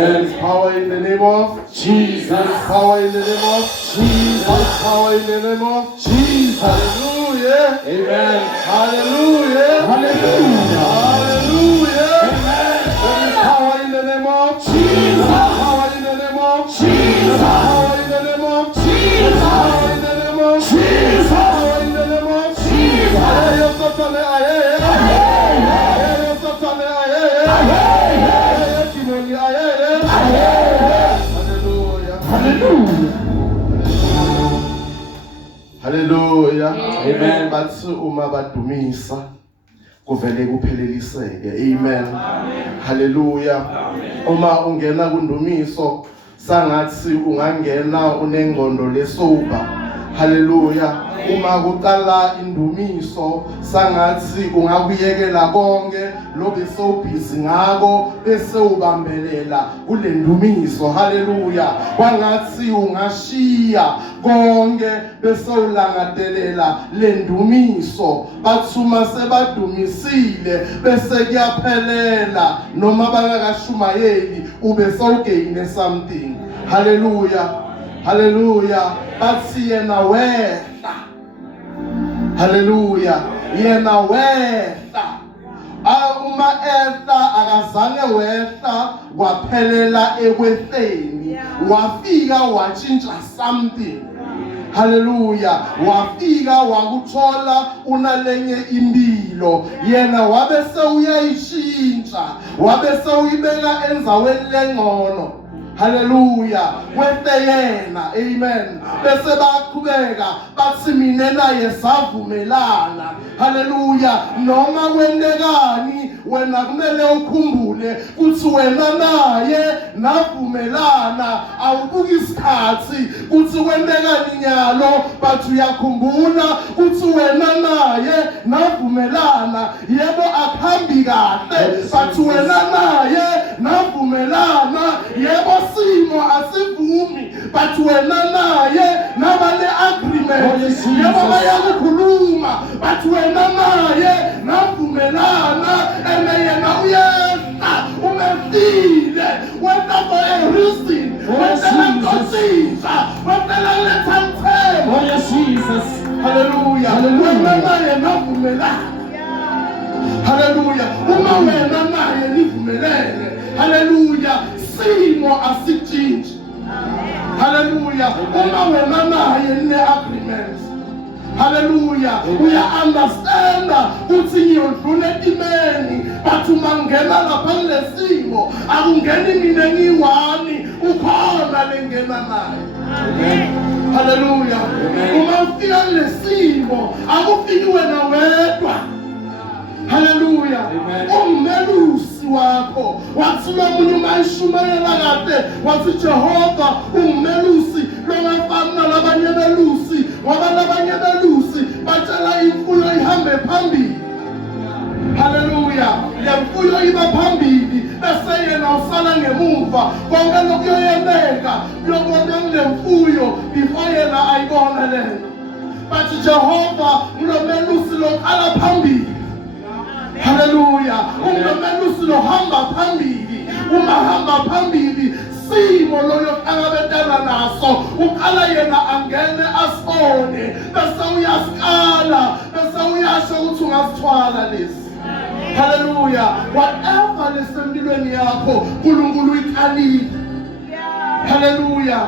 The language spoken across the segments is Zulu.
Amen. Power in the name of Jesus. Power in the name of Jesus. Power in the name of Jesus. Hallelujah. Amen. Hallelujah. Hallelujah. Hallelujah. Amen. There is power in the name of Jesus. Power in the name of Jesus. Power in the name of Jesus. Power in the name of Jesus. Power in the name of Jesus. Hallelujah. Hallelujah. Amen. Bathi uma badumisa kuvele kupheleliseke. Amen. Hallelujah. Uma ungena kundumiso sangathi ungangena unengondo lesoba. Hallelujah. Uma kuqala indumiso sangathi ungakuyekela konke lobe sobhizi ngako bese ubambelela kule ndumiso. Hallelujah. Kwangathi ungashiya konke bese ulangadelela le ndumiso. Bathuma sebadumisile bese kuyaphelela noma bangakashumayeli ube sowugaine something. Hallelujah. Hallelujah. Bathi yena wehla. Hallelujah. Yena wehla. Uma ehla akazange wehla waphelela ekwehleni. Wafika watshintsha something. Hallelujah. Wafika wakuthola unalenye impilo. Yena wabe sewuyayishintsha. Wabe sewuyibeka enzaweni lengcono. Hallelujah. Wethe yena. Amen. Bese baqhubeka bathi mina naye savumelana. Hallelujah. Noma kwendekani wena kumele ukhumbule kuthi wena naye navumelana. Awubuki isikhathi kuthi kwendekani nyalo but uyakhumbula kuthi wena naye navumelana. Yebo akhambi kahle but wena naye navumelana. Yebo simo asivumi but wena naye nabale agreement. Yebo bayakukhuluma but wena naye navumelana. Yena uyehla umefile wena for a reason. Wena ngosiza wena letha mthembu. Oh yes Jesus. Hallelujah. Wena naye navumelana. Hallelujah. Uma wena naye nivumelene. Hallelujah. Simo asichinji. Hallelujah. Uma wena naye ne agreement. Hallelujah. We understand ukuthi ngiyodlula etimeni but umangena lapha lesimo akungeni mina ngiwani ukhona lengena naye. Amen. Hallelujah. Uma ufika lesimo akufiki wena wedwa. Hallelujah. Umelusi wakho wathi lo munye mayishumayela kade wathi Jehova umelusi longafana labanye belusi ngoba labanye belusi batshela imfuyo ihambe phambili. Hallelujah. Lemfuyo iba phambili bese yena usala ngemuva konke lokuyoyendeka kuyobona lemfuyo before yena ayibona lento. Bathi Jehova ulomelusi lokhala phambili. Hallelujah. Umelusi lohamba phambili. Uma hamba phambili simo loyo angabetana naso uqala yena angene asibone bese uyasikala bese uyasho ukuthi ungasithwala lesi. Hallelujah. Whatever lesempilweni yakho uNkulunkulu uyiqalile. Hallelujah.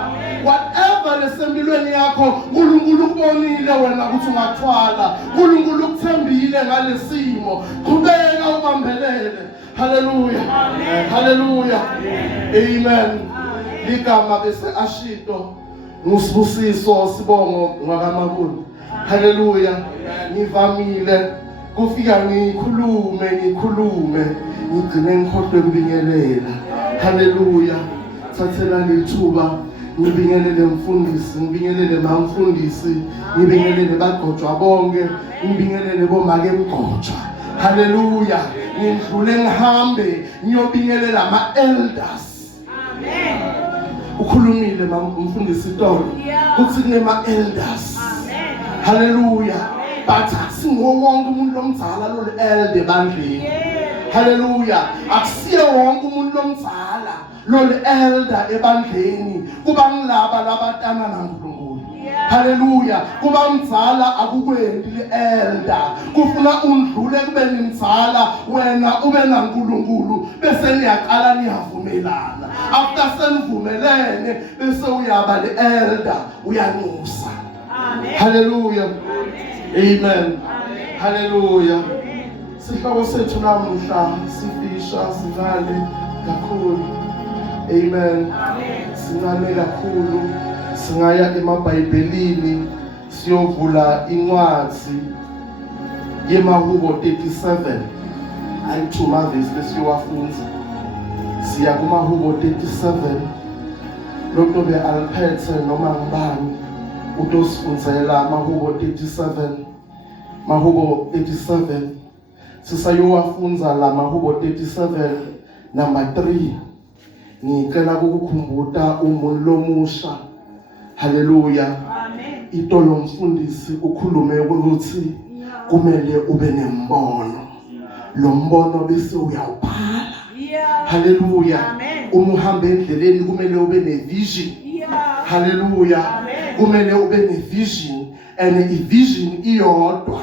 Whatever lesempilweni yakho uNkulunkulu ubonile wena ukuthi ungathwala. uNkulunkulu ukuthembile ngalesimo. Qhubeka ubambelele. Hallelujah. Hallelujah. Amen. Ligama bese ashito ngusibusiso sibongo ngakaMabuni. Hallelujah. Ngivamile kufika ngikhulume ngigcine ngikhohlwe ukubingelela. Hallelujah. Thathela lithuba ngibingelele mfundisi, ngibingelele mamfundisi, ngibingelele bagcotshwa bonke, ngibingelele bomake emgcotshwa. Hallelujah. Ngidlule ngihambe ngiyobingelela ama-elders. Amen. Ukhulumile mfundisi Tolo kuthi kunema-elders. Amen. Hallelujah. But akusingo wonke umuntu lomdzala lo elder bandleni. Hallelujah. Akusiye wonke umuntu lomdzala lolu elder ebandleni kuba ngilaba labatana naNkulunkulu. Haleluya. Kuba mzala akukwendi le-elder. Kufuna undlule kube nimzala wena ube naNkulunkulu bese niyaqala niyavumelana. After senivumelene bese uyaba le-elder uyanxusa. Amen. Haleluya. Amen. Haleluya. Sihloko sethu namuhla sifisha singale kakhulu. Amen. Singale kakhulu. Singaya emabhayibhelini siyovula incwadi yeMahubo 37 ayithuma verse lesiyowafunza. Siya kuMahubo 37 lokho be alphethe noma ngubani utosifunzela Mahubo 37. Mahubo 37 sisayowafunza la Mahubo 37 number 3. Ngicela ukukhumbuta umuntu lomusha. Haleluya. Amen. Itolo mfundisi ukhulume ukuthi kumele ube nembono. Lo mbono bese uyawuphala. Haleluya. Uma uhamba endleleni kumele ube nevision. Haleluya. Kumele ube nevision and ivision iyodwa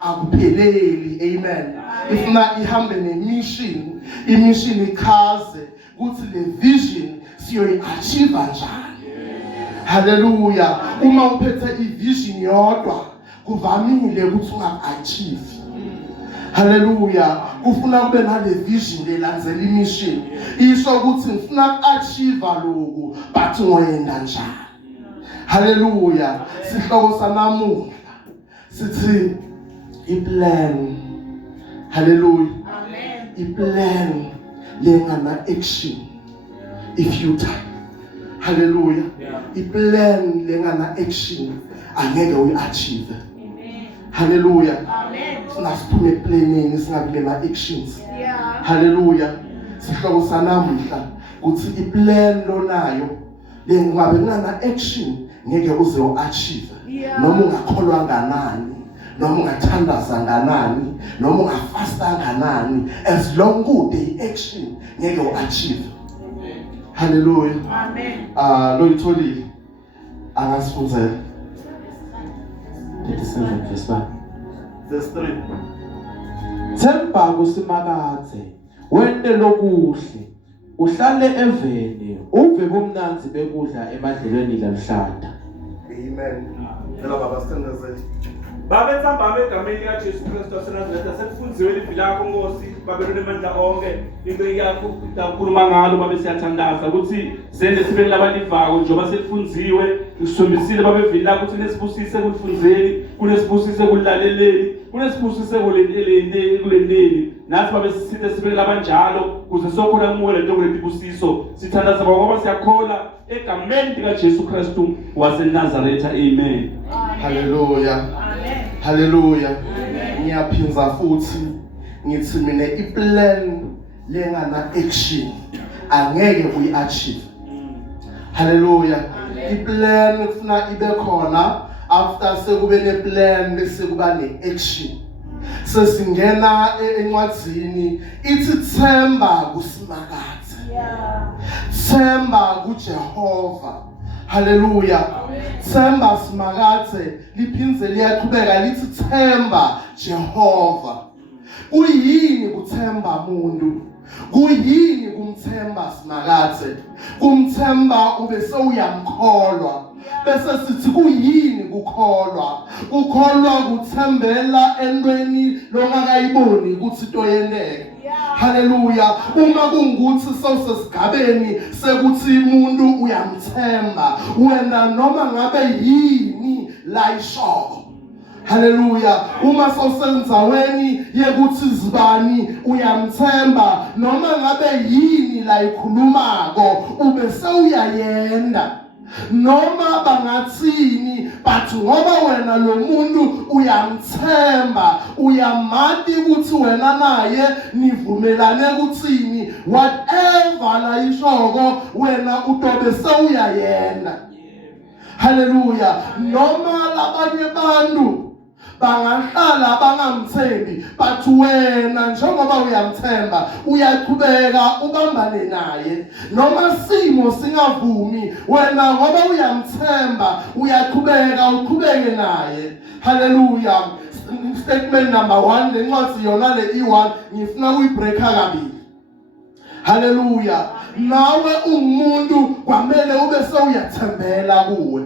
akupheleli. Amen. Ifuna ihambe nemission, imission ikhaze ukuthi le vision siyoyi-achieve njani. Haleluya. Uma uphethe ivision yodwa kuvamile ukuthi ungaku-achieve. Haleluya. Kufuna kube nale vision lelandzela imission. Isho ukuthi ngifuna ku-achieve lokhu but ngoyenda njani. Haleluya. Sihloko sanamuhla sithi iplan. Haleluya. Amen. Iplan lengana action ifutile. Haleluya. Iplan lengana action angeke uyi-achieve. Amen. Haleluya. Amen. Sinasiphume planning singabi nema actions. Haleluya. Sihloko sanamuhla ukuthi iplan lonayo lengabe ngana action ngeke uze u-achieve. Noma ungakholwa nganani, noma ungathandaza nganani, noma ungafasta nganani, as long kude action ngeke u-achieve. Haleluya. Amen. Lo yitholile angasifunzela 37 verse 1 verse 3. Themba kusimakathe wente lokuhle uhlale evene uve bomnanzi bekudla emadlelweni laluhlata. Amen. Phela baba sithandazele. Babe tsamba egameni likaJesu Kristu waseNazaretha sekufunziwe ilizwi lakho Nkosi babe lonemandla onke into yakho ukhuluma ngalo babe siyathandaza ukuthi senze sibe labalivako njengoba selifunziwe usombisile babe vili lakho ukuthi nesibusise kulifunzeli kunesibusise kulilaleleli kunesibusise kulendeni nathi babe sisithe sibe labanjalo kuze sokhona kuwe lento kuletibusiso sithandaza ngoba siyakholwa egameni likaJesu Kristu waseNazaretha. Amen. Haleluya. Haleluya. Ngiyaphinza futhi ngithi mina iplan lengana action angeke uyi-achieve. Haleluya. Iplan kufuna ibe khona after sekube neplan bese kuba ne-action. Sesingena encwadzini ithi themba kusimakathe. Themba kuJehova. Haleluya. Themba simakathe liphindze liyaqhubeka lithi themba Jehova. Kuyini kuthemba umuntu? Kuyini kumthemba simakathe? Kumthemba ube sewuyamkholwa. Bese sithi kuyini kukholwa? Kukholwa kuthembela entweni longakayiboni ukuthi into yendeke. Haleluya. Uma kungukuthi sewusesigabeni sekuthi umuntu uyamthemba wena noma ngabe yini la ishoko. Haleluya. Uma sewusenzaweni yekuthi zibani uyamthemba noma ngabe yini la ikhulumako ube sewuyayenda. Noma bangathini but ngoba wena lo muntu uyamthemba uyamati ukuthi wena naye nivumelane ukuthini whatever la ishoko wena utobe sewuyayenda. Haleluya. Noma labanye bantu bangahlala bangamthembi, but wena njengoba uyamthemba uyaqhubeka ubambane naye noma simo singavumi. Wena ngoba uyamthemba uyaqhubeka uqhubeke naye. Hallelujah. Statement number 1, lencwadi yona le i1 ngifuna ukuyibreaka kabili. Hallelujah. Nawe umuntu kwamele ube sewuyathembela kuwe.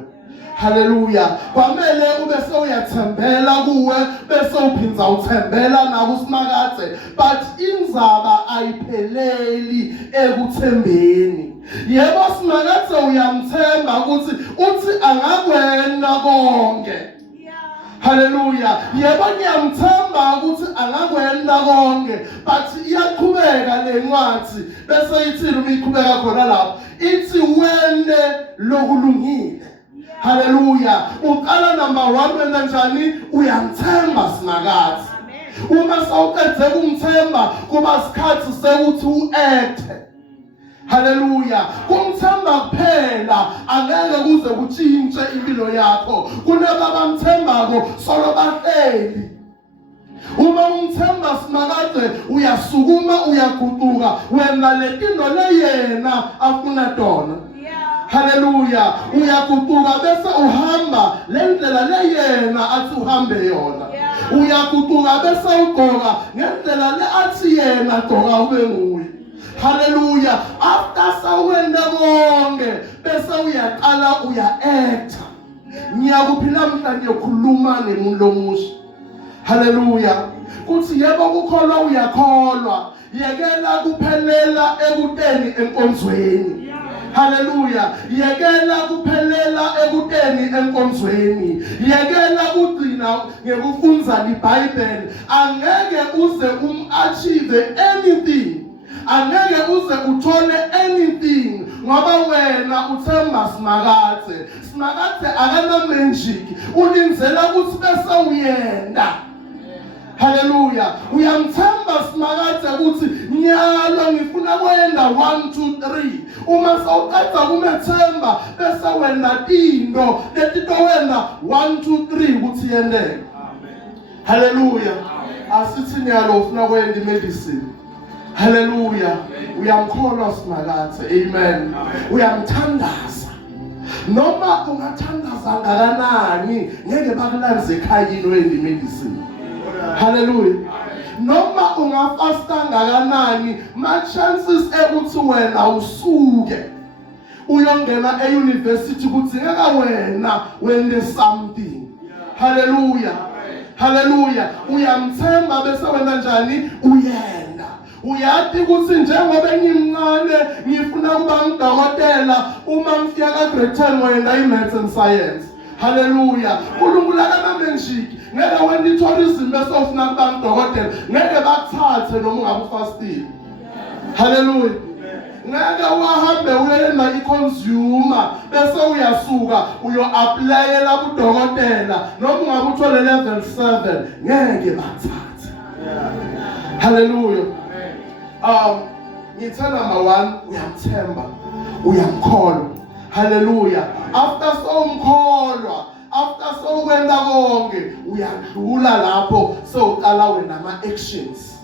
Hallelujah. Kwamele ube sewuyathembela kuwe bese uphinza uthembela nakuSimakade. But inzaba ayipheleli ekuthembeni. Yebo Simakade uyamthemba ukuthi uthi angakwenza konke. Hallelujah. Yebo ngiyamthemba ukuthi angakwenza konke, but iyaqhubeka lencwadi bese ithi uma iqhubeka khona lapho ithi wende lokulungile. Hallelujah. Uqala number 1 wena njani? Uyamthemba Simakade. Uma sawuqede kumthemba kuba isikhathi sekuthi uact. Hallelujah. Kumthemba kuphela angeke kuze kutshintshe impilo yakho. Kunaba bamthembako solo bahleli. Uma umthemba Simakade uyasukuma uyaguquka wena letinto leyena afuna tona. Hallelujah. Uyaguquka bese uhamba lendlela leyena athi uhambe yona. Uyaguquka bese ugqoka ngendlela le athi yena gqoka ube nguye. Hallelujah. After sawenda konke bese uyaqala uya-acta. Ngiyakuphila namhlanje ukhuluma nemuntu lomusha. Hallelujah. Kuthi yebo kukholwa uyakholwa. Yekela kuphelela ekuteni enkonzweni. Hallelujah. Yekela kuphelela ekuteni enkonzweni. Yekela kugcina ngekufunza iBhayibheli. Angeke uze achieve anything. Angeke uze uthole anything ngoba wena uthemba Simakade. Simakade akana magic. Ulinzela ukuthi bese uyenda. Hallelujah. Uyamthemba Simakade ukuthi nyalo ngifuna kwenda 1 2 3. Uma sawuqeda kumethemba bese wena tinto letito wena 1 2 3 ukuthi yendeke. Amen. Hallelujah. Asithi nyalo ufuna kwenda medicine. Hallelujah. Uyamkholwa Simakade. Amen. Uyamthandaza. Noma ungathandaza ngakanani ngeke bakulanze ekhayini wenda medicine. Hallelujah. Noma ungafasta ngakanani ma chances ekuthi wena usuke uyongena euniversity kudzingeka wena wende something. Hallelujah. Hallelujah. Uyamthemba bese wena njani uyenda. Uyathi ukuthi njengoba ngimncane ngifuna kuba ngudokotela uma ngifika ka grade 10 wenda imaths and science. Hallelujah. uNkulunkulu akanamagik. Ngeke wena itourism bese ufuna kuba ngudokotela ngeke bakuthathe noma ungabe ufastile. Hallelujah. Ngeke uhambe uyena iconsumer bese uyasuka uyo-applyela kudokotela noma ungabe uthole level 7 ngeke bakuthathe. Hallelujah. Ngithe number 1 uyamthemba uyamkholwa. Hallelujah. After somkholwa, after sokwenda konke uyadlula lapho sowuqala wena ama actions.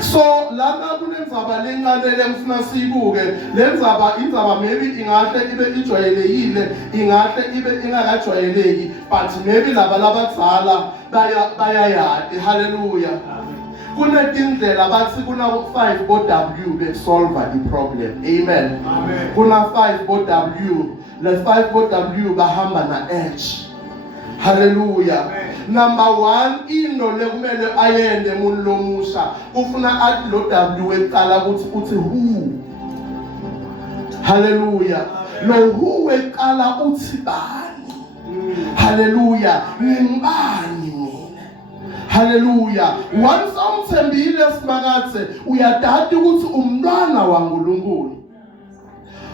So lana kunenzaba lencane ngifuna siyibuke. Lenzaba inzaba maybe ingahle ibe ijwayelekile, ingahle ibe ingakajwayeleki, but maybe laba labadzala bayayadi. Hallelujah. Kunetindlela bathi kuna 5 bo-W besolve i-problem. Amen. Amen. Kuna 5 bo-W. Le 5 bo-W bahamba na-H. Hallelujah. Amen. Number 1 into lekumele ayende umuntu lomusha ufuna athi lo W eqala uthi who. Hallelujah. Lo who eqala uthi bani. Hallelujah. Ngibani mina. Hallelujah. Once umthembile Simakade uyadada ukuthi umntwana waNkulunkulu.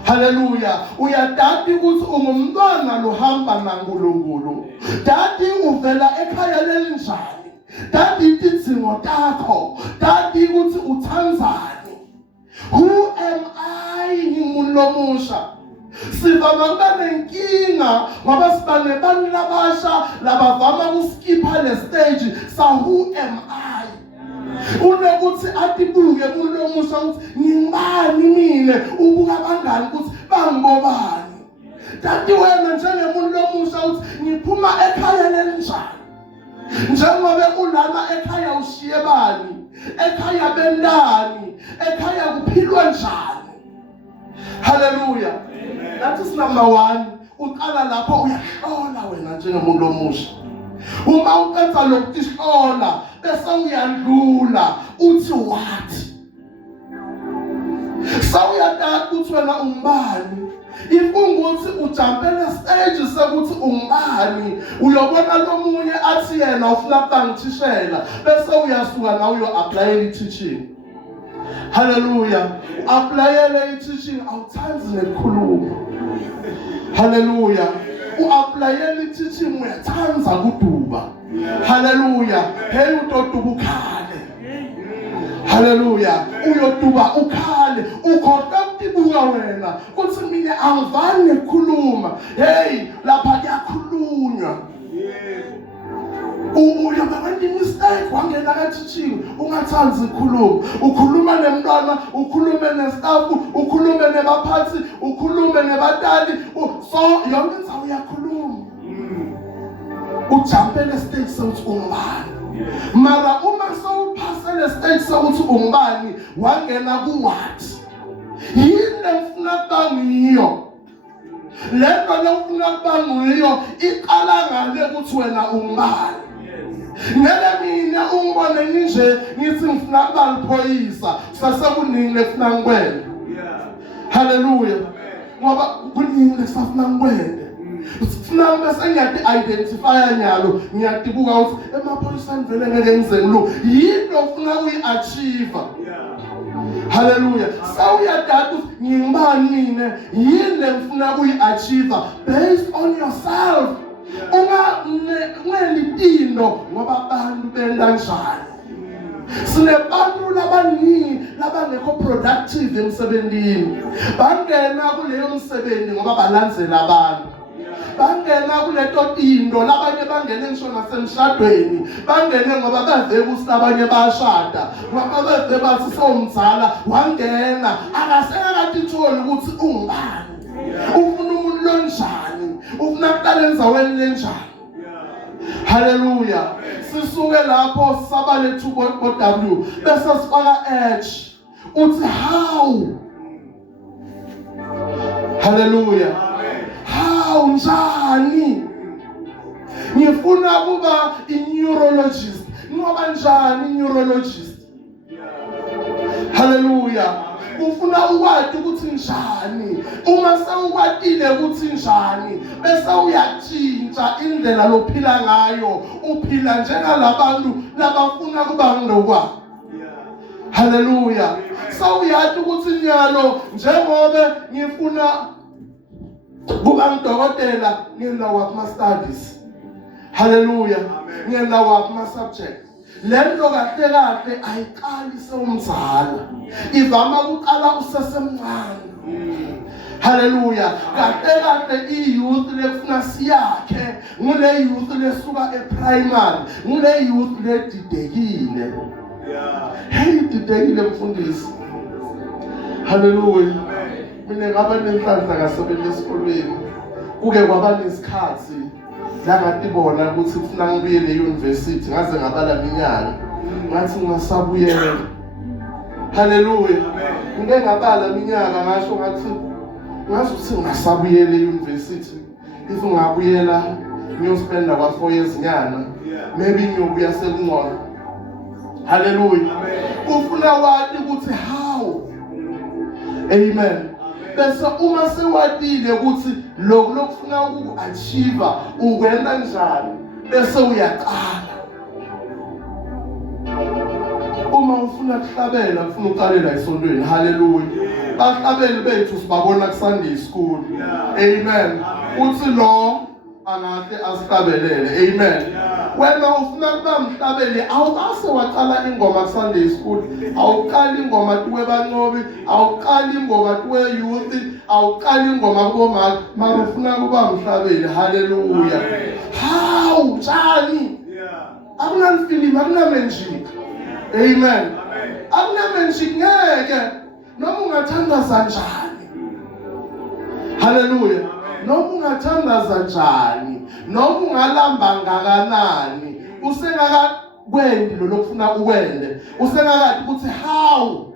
Hallelujah. Uyadada ukuthi ungumntwana lohamba naNkulunkulu. Dadi uvela ekhaya lelinjani? Dadi izidingo takho. Dadi ukuthi uthandzani? Who am I ngimuntu lomusha? Sivama kuba nenkinga ngoba sibane bani labasha labavama ukuskipha le stage sa who am I. Unokuthi atibuke kulo musha ukuthi ngingibani mina ubuka bangani ukuthi bangibobani. Kanti wena njengemuntu lomusha uthi ngiphuma ekhaya lenjani. Njengoba ulana ekhaya ushiye bani, ekhaya bendani, ekhaya kuphilwa njani. Hallelujah. That is number one. Uqala lapho uyahlola wena njengomuntu lomusha. Uma uqeda lokutihlola bese uyandlula uthi what? Sawuyaqala ukuthi wena ungubani. Ifunguthi ujampele stage sekuthi ungubani. Uyobona lomunye athi yena ufuna ukuba ngithishela bese uyasuka nawe uyo-applyela i-teaching. Hallelujah. Applyele i-teaching awuthanzi nekukhuluma. Hallelujah. U-applyele i-teaching uyathanza kuduba. Hallelujah. Hey utoduba ukhale. Hallelujah. Uyoduba ukhale. Ukhohlwe ukubuka wena. Kuthi mina angivani nekukhuluma. Hey lapha kuyakhulunywa. Uyabona mistake wangena ka-teaching ungathanzi ukukhuluma. Ukhuluma nemntwana, ukhulume nestaff, ukhulume nebaphathi, ukhulume nebatali. So yonke indzawo uyakhuluma. Ujampele stage sokuthi ungubani. Mara uma sewuphasele stage sokuthi ungubani wangena ku-what? Yini ufuna kuba ngiyo? Lento lofuna kuba ngiyo iqala ngale ukuthi wena ungubani. Ngeke mina ungibone nje ngithi ngifuna kuba liphoyisa sasekuningi lefuna ngikwele. Hallelujah. Ngoba kuningi lesafuna ngikwele. Sifuna bese ngiyadi-identifya nyalo ngiyadibuka ukuthi emaphoyiseni vele ngeke ngize ngilo yinto ofuna uyi-achieve. Hallelujah. Sawuyadada ukuthi ngingibani mina yini lengifuna ukuyi-achieve based on yourself. Ungelitindo ngoba abantu benda njani. Sinebantu labaningi labangekho productive emsebenzini. Bangena kuleyo msebenzi ngoba balandzela abantu. Bangena kuleto tindo labanye bangene ngisho nasemshadweni. Bangene ngoba bave ukuthi abanye bayashada. Ngoba bave bathi somzala wangena akasekatitholi ukuthi ungubani. Ufuna umuntu lonjani. Ufuna kuqala enzaweni lenjani. Hallelujah. Sisuke lapho sabale 2.W bese sifaka edge. Uthi how. Hallelujah. How njani? Ngifuna kuba i-neurologist. Ngoba njani i-neurologist? Hallelujah. Ufuna ukwazi ukuthi njani. Uma sewukwatile ukuthi njani bese uyatshintsha indlela lophila ngayo. Uphila njengalabantu labafuna kuba ngilokwa. Hallelujah. Sawuyathi ukuthi nyalo njengoba ngifuna kuba ngidokotela ngilawa kuma studies. Hallelujah. Ngilawa kuma subjects. Lento kahle kahle ayiqali sewumzala. Ivama ukuqala usesemncane. Hallelujah. Kahle kahle i-youth lefuna siyakhe ngule youth lesuka e-primary, ngule youth ledidekile. Hey didekile mfundisi. Hallelujah. Mina ngaba nenhlanhla ngasebenza esikolweni. Kuke kwaba nesikhathi la ngatibona ukuthi ufuna ngibuyele e-university ngaze ngabala iminyaka. Ngathi ngasabuyela. Hallelujah. Ngeke ngabala iminyaka ngasho ngathi ngasabuyela e-university. If ngabuyela ngiyospenda kwa 4 years nyana. Maybe ngiyobuya sekungcono. Hallelujah. Ufuna wathi ukuthi how. Amen. Bese uma sewatile ukuthi lokufuna uku-achieve ukwenda njani bese uyaqala. Uma ufuna kuhlabela ufuna uqalela esontweni. Hallelujah. Bahlabeli bethu sibabona ku Sunday school. Amen. Uthi lo angahle asihlabelele. Amen. Wena ufuna kuba mhlabeli, awukase waqala ingoma Sunday school, awuqali ingoma tuwe banqobi, awuqali ingoma tuwe youth, awuqali ingoma kubomali, mara ufuna kuba mhlabeli. Hallelujah. How njani? Akunamfilimi, akunamenjik. Amen. Akunamenjik ngeke noma ungathandaza njani. Hallelujah. Noma ungathandaza njani, noma ungalamba ngakanani, usengakakwendi lo lokufuna ukwende, usengakathi ukuthi how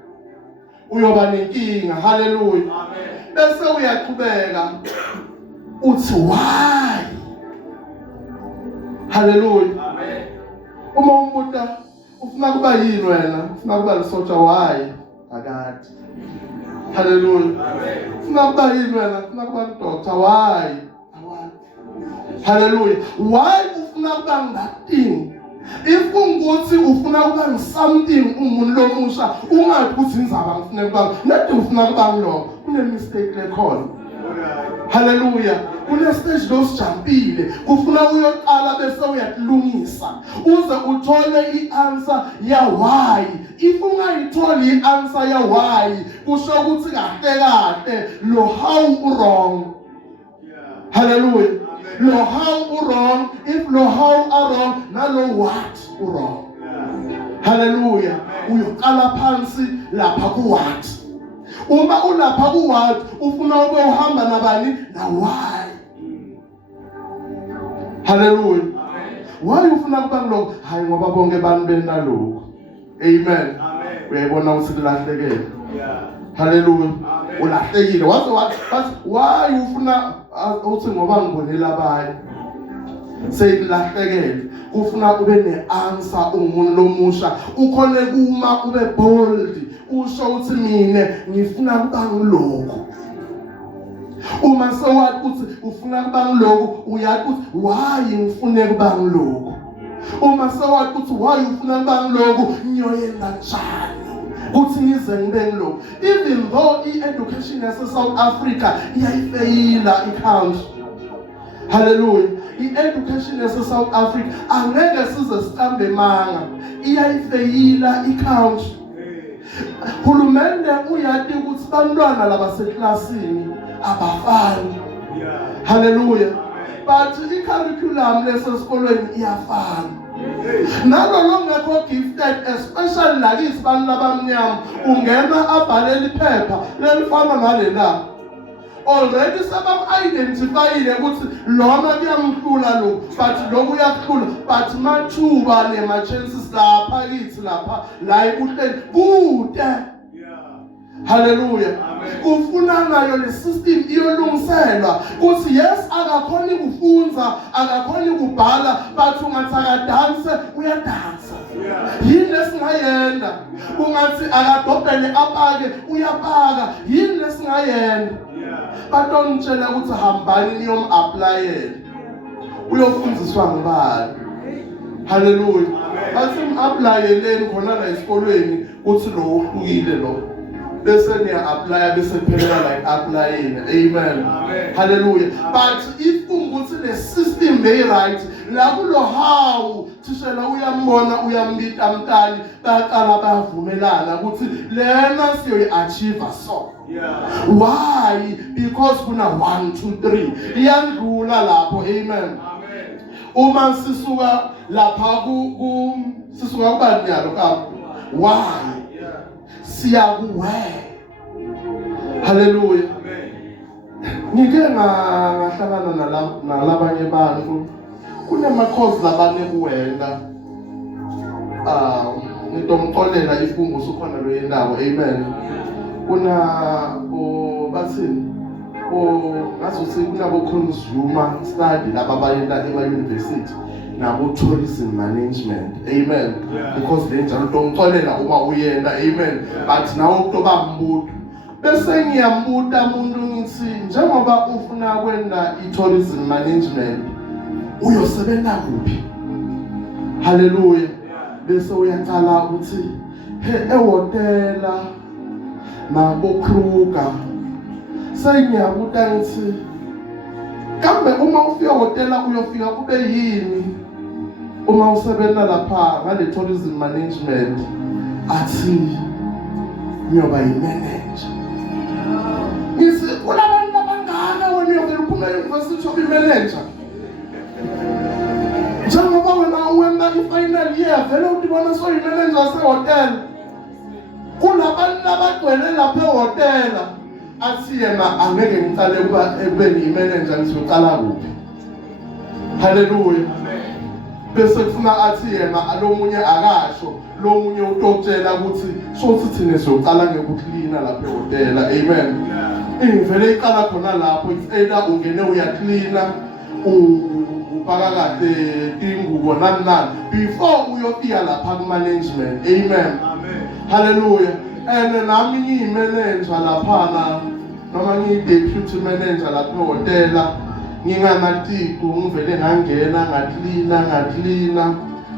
uyoba nenkinga. Hallelujah. Bese uyaqhubeka uthi why. Hallelujah. Uma umuntu ufuna kuba yini wena, ufuna kuba lisotsha, why akade. Hallelujah. Ufuna kuba yini wena, ufuna kuba doctor, why awadi. Hallelujah. Why ufuna kuba ngathini? If unguthi ufuna kuba something umuntu lomusha, ungathi ukuthi inzaba ngifuna kuba nedi ufuna kuba ngilo, une mistake lekhona. Hallelujah. Kune stage losijampile, kufuna uyoqala bese uyakulungisa uze uthole i-answer ya why. If ungayitholi i-answer ya why, kusho ukuthi kahle kahle lo how wrong. Hallelujah. Lo how wrong, if lo how are wrong, nalo what wrong. Hallelujah. Uyoqala phansi lapha ku what. Uma ulapha ku what, ufuna ube uhamba nabani na why. Hallelujah. Why ufuna kuba ngiloko? Hayi ngoba bonke abantu bena lokho. Amen. Uyayibona ukuthi kulahlekile. Hallelujah. Ulahlekile. Why ufuna uthi ngoba ngibonela abanye seyilahlekile, ufuna ube ne-answer umuntu lomusha, ukhone kuma ube bold, usho ukuthi mina ngifuna kuba ngilokho. Uma sewathi ukuthi ufuna kuba ngilokho, uyathi ukuthi why ngifune kuba ngilokho. Uma sewathi ukuthi why ufuna kuba ngilokho, ngiyoyenza njani ukuthi ngize ngibe ngilokho. Even though i-education yase South Africa iyayifeyila i-country. Hallelujah. I-education yase South Africa angeke size siqambe manga, iyayifeyila i-country. Hulumende uyathi ukuthi bantwana labaseklasini abafani. Hallelujah. But i-curriculum lesesikolweni iyafana. Nalo longekho gifted, especially lakisi bantu labamnyama, ungena abhaleli phepha lelifana nalela. Already sebam-identifyile ukuthi lona kuyamhlula lo, but lo kuyahlula, but mathuba nema-chances lapha kithi lapha la ikuhleli kude. Hallelujah. Ufuna nayo le system iyolungiselwa ukuthi yes akakhoni kufunza, akakhoni kubhala, but ungathi akadanse uyadansa. Yini lesingayenda? Ungathi akadobhele apake uyapaka. Yini lesingayenda? Batongitshela ukuthi hambani niyom-applyela. Uyofundziswa ngubani? Hallelujah. Bathi m-applyeleni khona la esikolweni ukuthi lo uhlukile lo. Bese niya-applya bese kuphelela la i-applyeni. Amen. Hallelujah. But if unguthi le system beyi-right, la kulo how thishela uyambona uyambita mntali, baqala bayavumelana ukuthi lena siyoyi-achieve so. Why? Because kuna 1 2 3 iyandlula lapho. Amen. Uma sisuka lapha sisuka kubani yalo kapho, why siyakuwe. Hallelujah. Ngike ngahlangana nalabanye bantu, kunama-course labane kuwena ngitomxolela ifungo sukhona lo yendawo. Amen. Kuna bathini ngazuthi kunabo consumer study laba bayenda ema-university nabo tourism management. Amen. Because le njalo utomxolela uma uyenda. Amen. But nawo kutoba mbuto bese ngiyambuta umuntu ngithi njengoba ufuna kwenda i-tourism management uyosebenza kuphi? Hallelujah. Bese uyaqala ukuthi ehotela nabo Kruger. Sengiyabuta ngithi kambe uma ufika hotela uyofika kube yini uma usebenza lapha ngale tourism management athi uyoba yi-manager. Ngisi kulabantu abangaka wena uyovela uphuma e-university of manager. Njengoba wena uwena i-final year vele udibona soyi-manager wase-hotel. Kulabantu abagcwele lapha ehotela athi yena angeke ngicale ukuba ebe yi-manager ngizoqala kuphi. Hallelujah. Bese kufuna athi yena alomunye akasho lo munye utokutshela ukuthi sothi thina sizoqala ngekucleana lapha ehotela. Amen. Vele iqala khona lapho it's either ungene uyacleana ubhaka kahle ingubo nani before uyofika lapha ku management. Amen. Hallelujah. And nami ngiyi-manager lapha noma ngiyi-deputy manager lapha ehotela nginganatiku ngivele ngangena ngacleana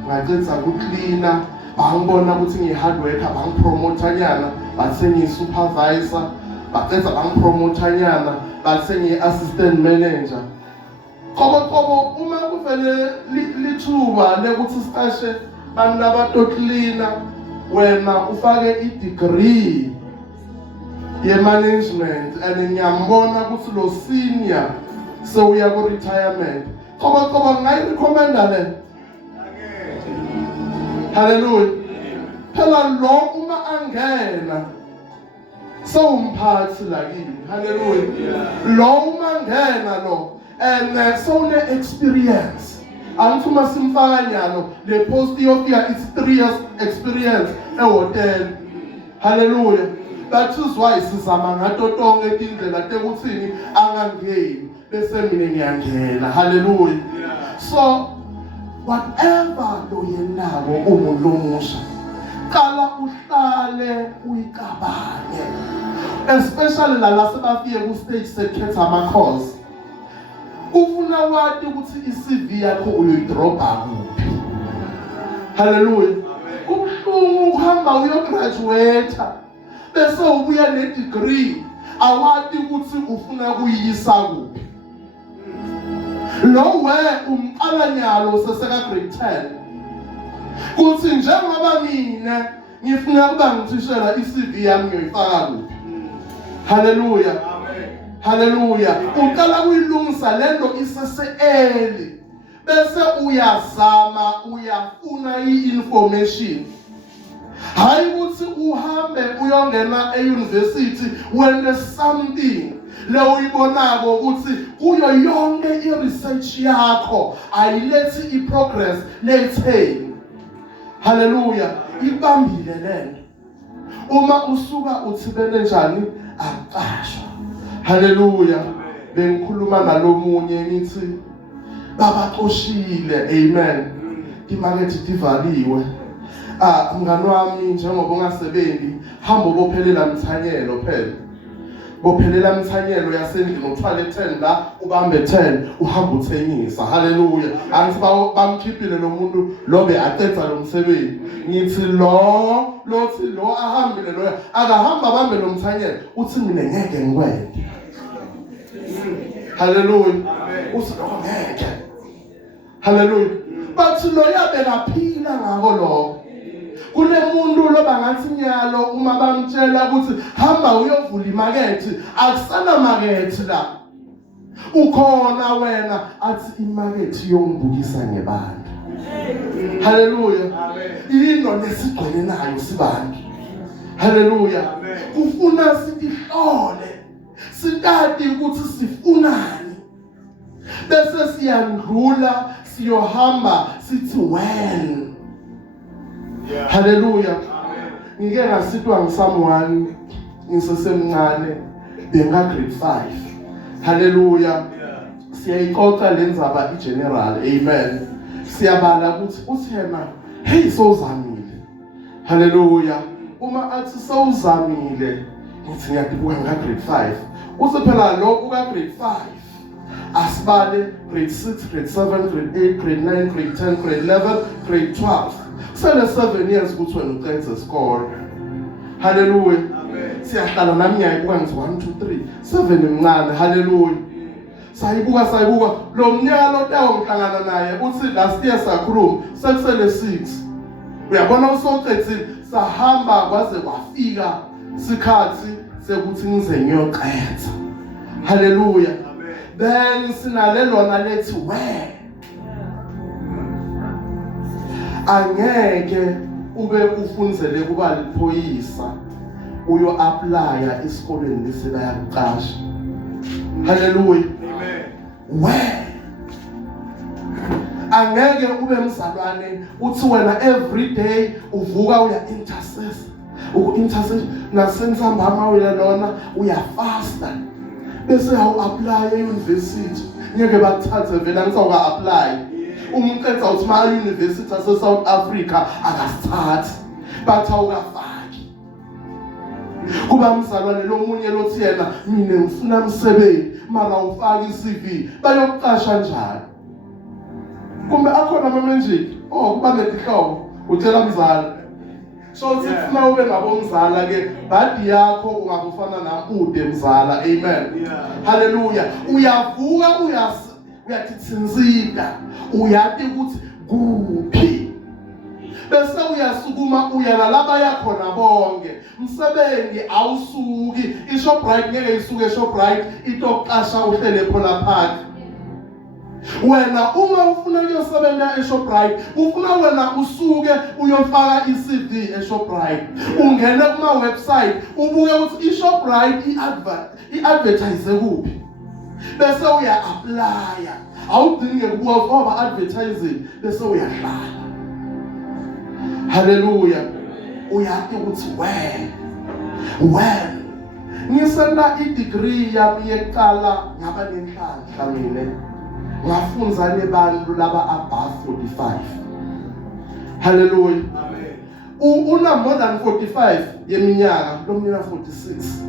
ngacedza kucleana bangibona ukuthi ngi-hard worker bangipromota nyana bathi ngiyi-supervisor bacedza bangipromota nyana bathi ngiyi-assistant manager. Qobo uma kuvele lithuba lekuthi siqashe bantu labatocleana wena ufake i-degree ye-management and ngiyambona ukuthi lo senior sewuya ku-retirement. Qobo ngayirecommenda le. Hallelujah. Phela lo uma angena sewumphathi lakini. Hallelujah. Lo uma angena lo and sewune experience. Angithi uma simfaka nyalo le post yofika it's 3 years experience ehotel. Hallelujah. That is why sizama ngato tonke indlela tekuthini angangeni bese mina ngiyangena. Hallelujah. So whatever lo yenako umuntu lomusha qala uhlale uyicabanye, especially la sebafike ku stage sekhetha ama course. Ufuna wathi ukuthi i-CV yakho uyidropa kuphi. Hallelujah. Ubuhlungu uhamba uyograduate bese ubuya ne-degree awathi ukuthi ufuna kuyisa kuphi. Lo umqala nyalo seseka grade 10 kuthi njengoba mina ngifuna ukuba ngithishela i-CV yami ngiyoyifaka kuphi. Hallelujah. Hallelujah. Uqala kuyilungisa lento isese-early bese uyazama uyafuna i-information. Hayi ukuthi uhambe uyongena e-university when there's something le uyibonako ukuthi kuyo yonke i-research yakho ayilethi i-progress letheni. Hallelujah. Ibambile lento. Uma usuka uthibele njani aqashwa. Hallelujah. Bengikhuluma nalomunye ngithi babaxoshile. Amen. Imarket divaliwe. Mngani wami njengoba ungasebenzi hamba ubophelela mthanyelo phela. Bophelela mthanyelo yasendlini uthwale 10 la ubambe 10 uhamba uthengisa. Hallelujah. Angithi bamkhiphile lo muntu lobe aqedza lo msebenzi. Ngithi lo ahambile lo akahamba bambe lo mthanyelo uthi mina ngeke ngikwenze. Hallelujah. Uthi lo ngeke. Hallelujah. Bathi lo yabe kaphila ngako lo. Kule muntu lo bangathi nyalo uma bamtshela ukuthi hamba uyovula imarket akusana market la ukhona wena athi imarket yongibukisa ngebantu. Hallelujah. Into lesigcwele nayo sibantu. Hallelujah. Kufuna sihlole sikade ukuthi sifunani bese siyandlula siyohamba sithi when. Hallelujah. Ngike ngasitwa ngisomeone ngisesemncane benga grade 5. Hallelujah. Siyayixoxa lenzaba igeneral. Amen. Siyabala ukuthi uthena hey sozamile. Hallelujah. Uma athi sowuzamile ngithi ngiyabuka nga grade 5. Uthi phela lo uka grade 5 asibale grade 6, grade 7, grade 8, grade 9, grade 10, grade 11, grade 12. Sele 7 years ukuthi wena uqedze score. Hallelujah. Siyahlala nami ngiyayibuka ngithi 1 2 3 7 imncane. Hallelujah. sayibuka lo mnyaka lo tawo ngihlangana naye uthi last year sakhuluma sekusele 6 uyabona usoqedile sahamba kwaze kwafika sikhathi sekuthi ngize ngiyoqetha haleluya then sinalelona lethi angeke ube ufunzele kuba liphoyisa uyo apply esikoleni bese bayakuqasha haleluya angeke ube mzalwane uthi wena every day uvuka uya intercess nasensambama uyalona uyafasta bese hawu apply e-university ngeke bakuthathe vele angisawuka apply umqedza uthi ma university ase South Africa akasithathi bathi awukafaki kuba mzalwane lo munye lothi yena mina ngifuna umsebenzi mara ufaka iCV bayokuqasha njalo kumbe akhona mamenjiki kuba netihlobo utshela mzala so sifuna ube ngabomzala ke badi yakho ungakufana namude mzala amen haleluya uyavuka uyatitsinzika uyathi ukuthi kuphi bese uyasukuma uyala laba yakhona bonke umsebenzi awusuki iShoprite ngeke isuke eShoprite itoqasha uhlele khona phakathi wena uma ufuna ukuyosebenza eShoprite ufuna wena usuke uyofaka iCV eShoprite ungene kuma website ubuke ukuthi iShoprite iadvertise kuphi bese uya apply awudinge kubuka ngoba advertising bese uyahlala haleluya uyathi ukuthi when ngisenda i-degree yami yeqala ngaba nenhlanhla mina ngafunza nebantu laba above 45 haleluya una more than 45 yeminyaka lo mina 46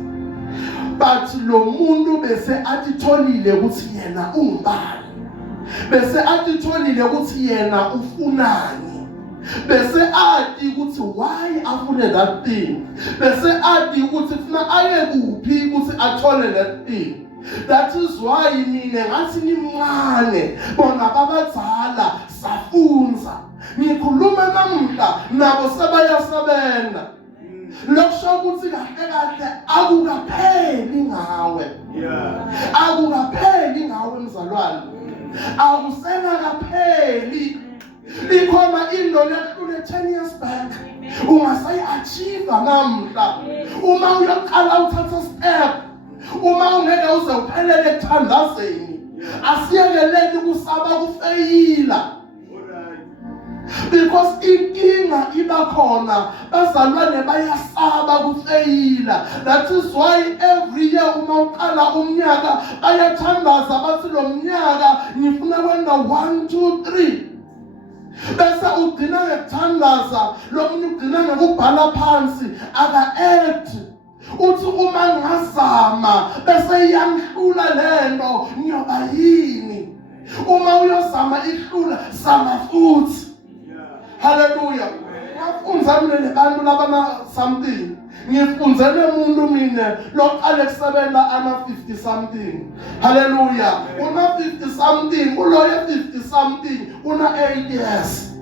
but lo muntu bese atitholile ukuthi yena ungubani bese atitholile ukuthi yena ufunani bese ati ukuthi why afune that thing bese ati ukuthi funa aye kuphi ukuthi athole that thing. That is why mina ngathi nimncane bona babadzala safunza ngikhuluma namhla nabo sebayasebenza lokusho ukuthi kahle akukapheli ngawe akukapheli ngawe mzalwane akusena kapheli ikhona into lehlule 10 years back ungasayi achieve namhla uma uyaqala uthatha step uma ungeke uze uphelele ekuthandazeni asiyekeleni kusaba kufeyila because inkinga iba khona bazalwane bayasaba kufeyila. That is why every year uma uqala umnyaka ayathandaza bathi lo mnyaka ngifuna kwenda 1 2 3 bese ugcina ngekuthandaza lo munye ugcina ngokubhala phansi aka-act uthi uma ngazama bese iyangihlula lento ngiyoba yini uma uyozama ihlula zama futhi haleluya ngafunza mina lebantu labana something ngifunzele umuntu mina loqale kusebenza ama 50 something haleluya una 50 something uloye 50 something una 8 years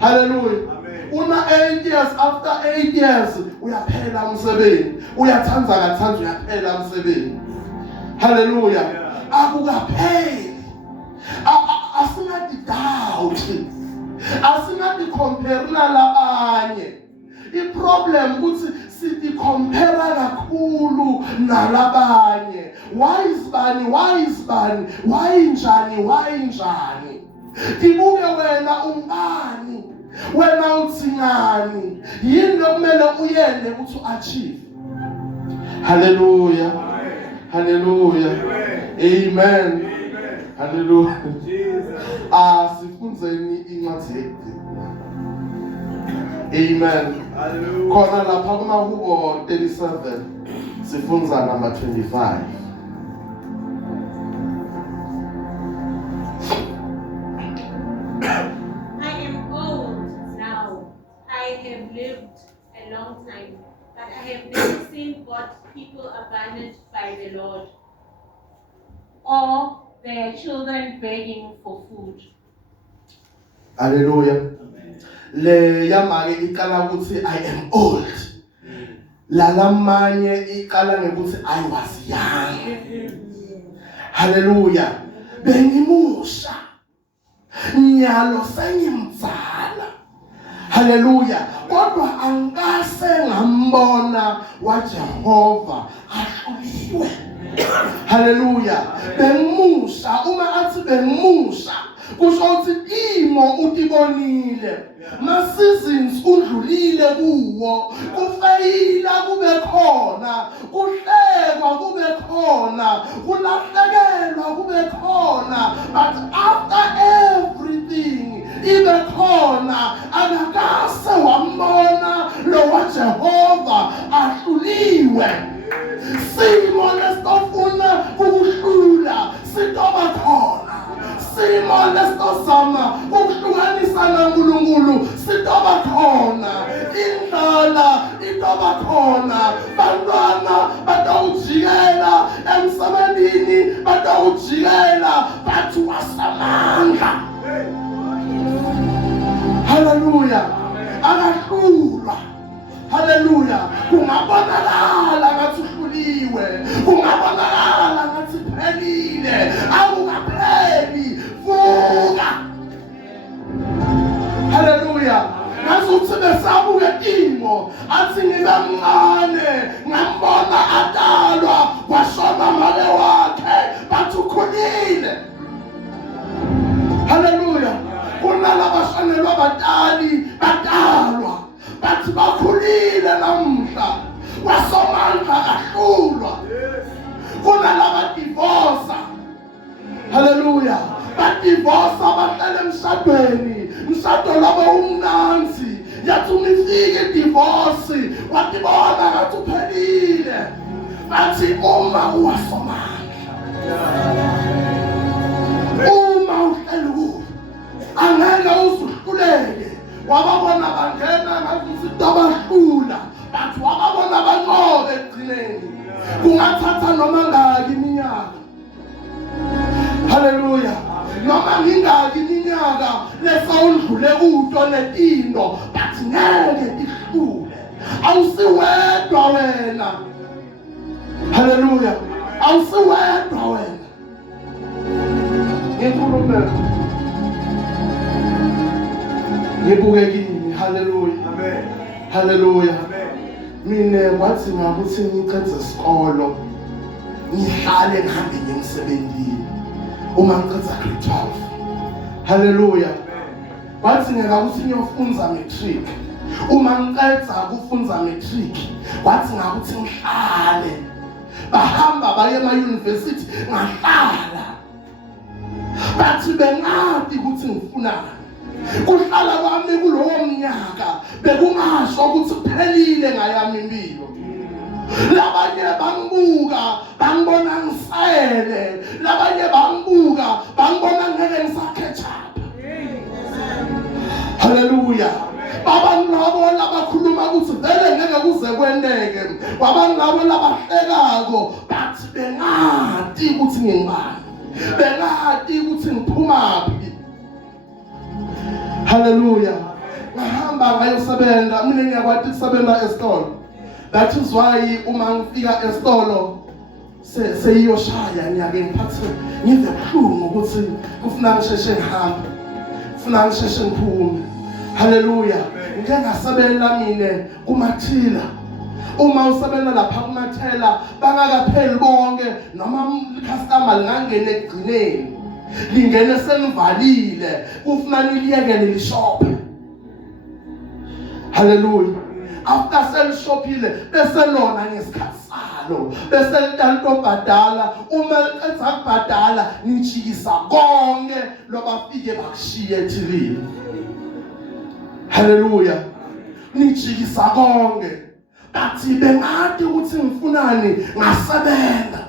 haleluya una 8 years after 8 years uyaphela umsebenzi uyathanza kathanza uyaphela umsebenzi haleluya akukapheli asingadi doubt asingadi compare nalabanye iproblem ukuthi sithi compare kakhulu nalabanye why njani ibuke wena ungani wena uthingani yini lokumele uyende ukuthi uachieve haleluya haleluya amen haleluya sifunzeni incwadi amen khona lapha kumahubo 37 sifunza number 25 I have lived a long time, but I have never seen God's people abandoned by the Lord. or their children begging for food. Hallelujah. Le yamake ikala ukuthi I am old. La lamanye ikala ngekuthi I was young. Hallelujah. Bengimusha. Nyalo sengimzala. Hallelujah. Kodwa angase ngambona waJehova ahluliwe. Hallelujah. Bengimusha uma athi bengimusha kusho ukuthi imo utibonile. Ma seasons undlulile kuwo. Kufeyila kube khona, kuhlekwa kube khona, kulahlekelwa kube khona, but after everything ibe khona akakase wambona lo waJehova ahluliwe. Simo lesitofuna ukuhlula sitoba khona. Simo lesitozama ukuhlukanisa noNkulunkulu sitoba khona. Indlala itoba khona. Bantwana batawujikela emsebenzini, batawujikela bathi wasamandla. Hallelujah. Akahlulwa. Hallelujah. Kungabonakala ngathi uhluliwe. Kungabonakala ngathi phelile. Awukapheli. Vuka. Hallelujah. Ngazuthi besabuke imo athi ngibe mncane ngambona adalwa washona male wakhe bathi ukhulile. Hallelujah. Kunalabashanelwa batali badalwa bathi bakhulile namhla wasomandla kahlulwa. Kunalaba divorce. Hallelujah. Badivorce bahlele emshadweni. Mshado labo umnanzi. Yathi umifike divorce watibona ngathi uphelile. Bathi uma uwasomandla. Uma uhlele kuwo angeke uzuhluleke. Wababona bangena ngathi sitabahlula. Bathi wababona banqobe egcineni. Kungathatha noma ngaki iminyaka. Hallelujah. Noma ngingaki iminyaka lesawundlule kuto letino bathi ngeke ihlule. Awusiwedwa wena. Hallelujah. Awusiwedwa wena. Ngikhulume. Ngibukekini. Hallelujah. Amen. Hallelujah. Amen. Mina kwathi ngakuthi ngiqedze isikolo ngihlale ngihambe ngemsebenzini uma ngiqedza grade 12. Hallelujah. Kwathi ngakuthi ngiyofunza matric. Uma ngiqedza kufunza matric kwathi ngakuthi ngihlale bahamba baye ema-university ngahlala. Bathi bengathi ukuthi ngifunani. Kuhlala kwami kulowo mnyaka bekungasho ukuthi kuphelile ngayami impilo. Labanye bangibuka bangibona ngisele, labanye bangibuka bangibona ngeke ngisakhetshapha. Hallelujah. Babangilabo labakhuluma ukuthi vele ngeke kuze kwendeke. Babangilabo labahlekako bathi bengathi ukuthi ngingibani. Bengathi ukuthi ngiphumaphi. Hallelujah. Ngahamba ngayosebenza, mina ngiyakwati ukusebenza esitolo. That is why uma ngifika esitolo seyiyoshaya ngiyake ngiphathe ngive buhlungu ukuthi kufuna ngisheshe ngihambe. Kufuna ngisheshe ngiphume. Hallelujah. Ngike ngasebenza mina kumathila. Uma usebenza lapha kumathela bangakapheli bonke noma customer lingangena egcineni. Lingene senivalile ufuna niliyekele lishophe. Hallelujah. After selishopile bese lona ngesikhathi salo bese litanto badala uma liqedza kubhadala nijikisa konke lobafike bakushiye ethilini. Hallelujah. Nijikisa konke bathi bengathi ukuthi ngifunani ngasebenza.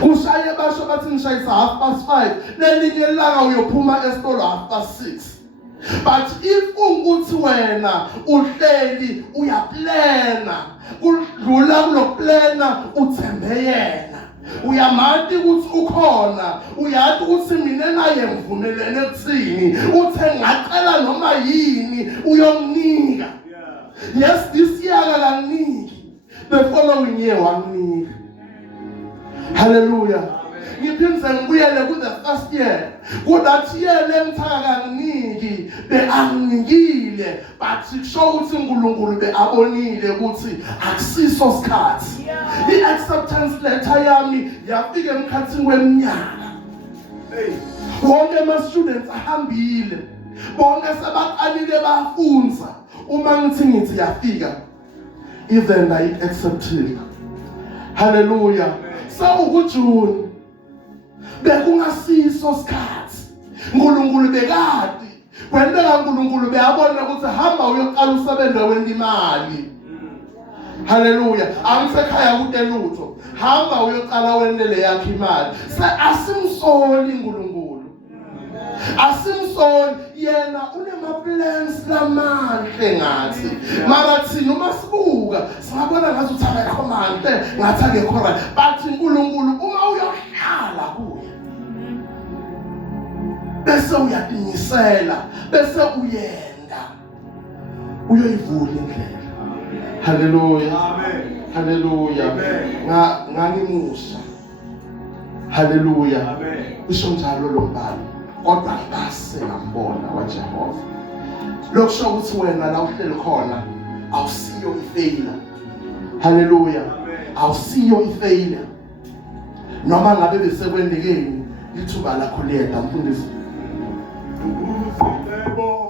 Kushaye basho bathi ngishayisa 5:30 lelinye ilanga uyophuma esitolo 6:30. But if unguthi wena uhleli uyaplana udlula kuloplana uthembe yena uyamati ukuthi ukhona, uyathi ukuthi mina naye ngivumelene kuthini, uthe ngacela noma yini uyonginika. Yes, this year akanginiki, the following year wanginika. Hallelujah. Ngiphindze ngibuyele ku the first year, kudathi year lemthaka nginiki beanginikile, but kusho ukuthi uNkulunkulu beabonile ukuthi akusiso sikhathi. I-acceptance letter yami yafika emkhathini weminyaka. Wonke ama-students ahambile, bonke sebaqalile bafunza. Uma ngithi yafika, even ayi-acceptile. Hallelujah. So kuJune bekungasiso sikhathi, uNkulunkulu bekade kwentela uNkulunkulu beyabona ukuthi hamba uyoqala usebenze wena imali. Hallelujah. Angisekhaya kude lutho, hamba uyoqala wena le yakhe imali. Asimsoli uNkulunkulu, asimsoli yena, unema-plans lamahle ngathi. Mara thina uma sibuka singabona ngathi uthi akekho mahle, ngathi akekho right, but uNkulunkulu uma uyohlala kuye bese uyadinisela, bese uyenda, uyoyivula indlela. Hallelujah. Amen. Hallelujah. Amen. Ngangimusha. Hallelujah. Amen. Usho njalo lo mbhalo, kodwa ngase ngambona waJehova. Lokusho ukuthi wena la uhleli khona awusiyo ifailure. Hallelujah. Awusiyo ifailure. Noma ngabe besekwendekeni ithuba lakho liyeda, mfundisi. Yebo.